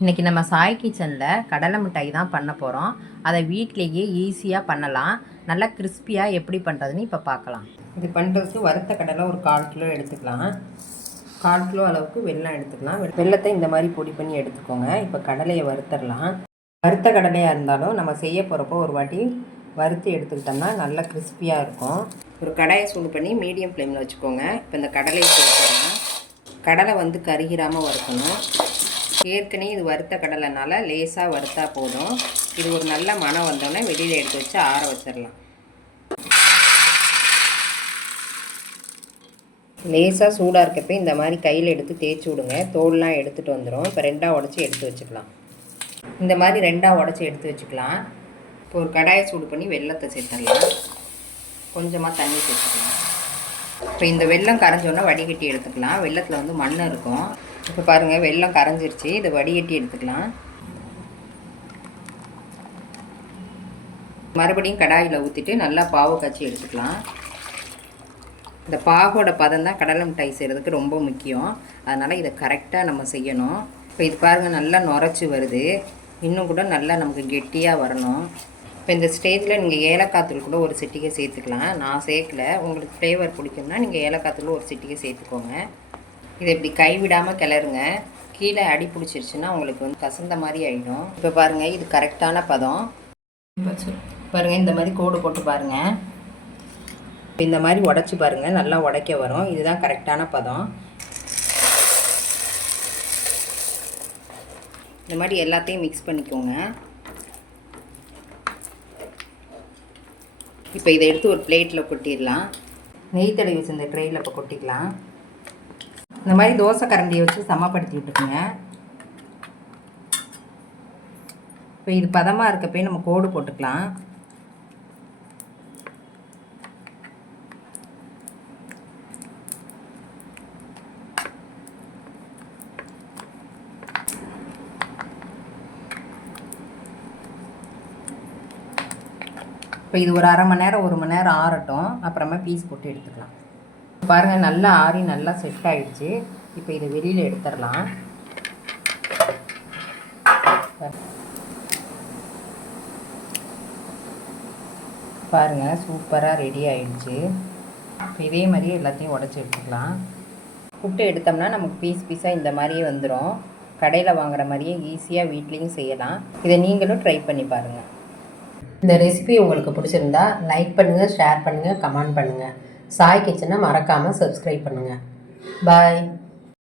இன்றைக்கி நம்ம சாய் கிச்சனில் கடலை மிட்டாய் தான் பண்ண போகிறோம். அதை வீட்டிலேயே ஈஸியாக பண்ணலாம். நல்லா கிறிஸ்பியாக எப்படி பண்ணுறதுன்னு இப்போ பார்க்கலாம். இது பண்ணுறதுக்கு வறுத்த கடலை ஒரு 1/4 கிலோ எடுத்துக்கலாம். 1/4 கிலோ அளவுக்கு வெல்லம் எடுத்துக்கலாம். வெல்லத்தை இந்த மாதிரி பொடி பண்ணி எடுத்துக்கோங்க. இப்போ கடலையை வறுத்தரலாம். வறுத்த கடலையாக இருந்தாலும் நம்ம செய்ய போகிறப்போ ஒரு வாட்டி வறுத்து எடுத்துக்கிட்டோம்னா நல்லா கிறிஸ்பியாக இருக்கும். ஒரு கடாயை சூடு பண்ணி மீடியம் ஃப்ளேமில் வச்சுக்கோங்க. இப்போ இந்த கடலையை சேர்த்துக்கலாம். கடலை வந்து கருகிராமல் வறுக்கணும். ஏற்கனவே இது வறுத்த கடலைனால லேசாக வறுத்தா போதும். இது ஒரு நல்ல மணம் வந்தோடனே வெளியில் எடுத்து வச்சு ஆற வச்சிடலாம். லேசாக சூடாக இருக்கப்போ இந்த மாதிரி கையில் எடுத்து தேய்ச்சி விடுங்க. தோல்லாம் எடுத்துகிட்டு வந்துடும். இப்போ 2ஆக உடச்சி எடுத்து வச்சுக்கலாம். இந்த மாதிரி 2ஆக உடச்சி எடுத்து வச்சுக்கலாம். இப்போ ஒரு கடாயை சூடு பண்ணி வெல்லத்தை சேர்த்துடலாம். கொஞ்சமாக தண்ணி சேர்த்துக்கலாம். இப்போ இந்த வெல்லம் கரைஞ்சோன்னா வடிகட்டி எடுத்துக்கலாம். வெல்லத்தில் வந்து மண் இருக்கும். இப்போ பாருங்கள், வெல்லம் கரைஞ்சிருச்சு. இதை வடிகட்டி எடுத்துக்கலாம். மறுபடியும் கடாயில் ஊற்றிட்டு நல்லா பாவு காய்ச்சி எடுத்துக்கலாம். இந்த பாகோட பதம் தான் கடலை மிட்டாய் செய்கிறதுக்கு ரொம்ப முக்கியம். அதனால் இதை கரெக்டாக நம்ம செய்யணும். இப்போ இது பாருங்கள், நல்லா நுரைச்சி வருது. இன்னும் கூட நல்லா நமக்கு கெட்டியாக வரணும். இப்போ இந்த ஸ்டேஜில் நீங்கள் ஏலக்காய் தூள் கூட ஒரு சிட்டிகை சேர்த்துக்கலாம். நான் சேர்க்கல. உங்களுக்கு ஃப்ளேவர் பிடிக்கும்னா நீங்கள் ஏலக்காய் தூள் ஒரு சிட்டிகை சேர்த்துக்கோங்க. இதை இப்படி கைவிடாமல் கிளறுங்க. கீழே அடி பிடிச்சிருச்சுன்னா உங்களுக்கு வந்து கசந்த மாதிரி ஆகிடும். இப்போ பாருங்கள், இது கரெக்டான பதம். பாருங்கள், இந்த மாதிரி கோடு போட்டு பாருங்கள். இந்த மாதிரி உடச்சி பாருங்கள், நல்லா உடைக்க வரும். இதுதான் கரெக்டான பதம். இந்த மாதிரி எல்லாத்தையும் மிக்ஸ் பண்ணிக்கோங்க. இப்போ இதை எடுத்து ஒரு பிளேட்டில் கொட்டிடலாம். நெய் தடவி வச்சிருந்த ட்ரெயில் இப்போ கொட்டிக்கலாம். இந்த மாதிரி தோசை கரண்டியை வச்சு சமப்படுத்தி விட்டுருங்க. இப்போ இது பதமாக இருக்கப்போ நம்ம கோடு போட்டுக்கலாம். இப்போ இது ஒரு 1/2 மணி நேரம் 1 மணி நேரம் ஆறட்டும். அப்புறமா பீஸ் போட்டு எடுத்துக்கலாம். பாருங்கள், நல்லா ஆறி நல்லா செட் ஆகிடுச்சு. இப்போ இதை வெளியில் எடுத்துடலாம். பாருங்கள், சூப்பராக ரெடி ஆகிடுச்சு. இப்போ இதே மாதிரியே எல்லாத்தையும் உடச்சி எடுத்துக்கலாம். புட்டு எடுத்தோம்னா நமக்கு பீஸாக இந்த மாதிரியே வந்துடும். கடையில் வாங்குற மாதிரியே ஈஸியாக வீட்லேயும் செய்யலாம். இதை நீங்களும் ட்ரை பண்ணி பாருங்கள். இந்த ரெசிபி உங்களுக்கு பிடிச்சிருந்தா லைக் பண்ணுங்கள், ஷேர் பண்ணுங்கள், கமெண்ட் பண்ணுங்கள். சாய் கிச்சனை மறக்காமல் சப்ஸ்கிரைப் பண்ணுங்கள். பாய்.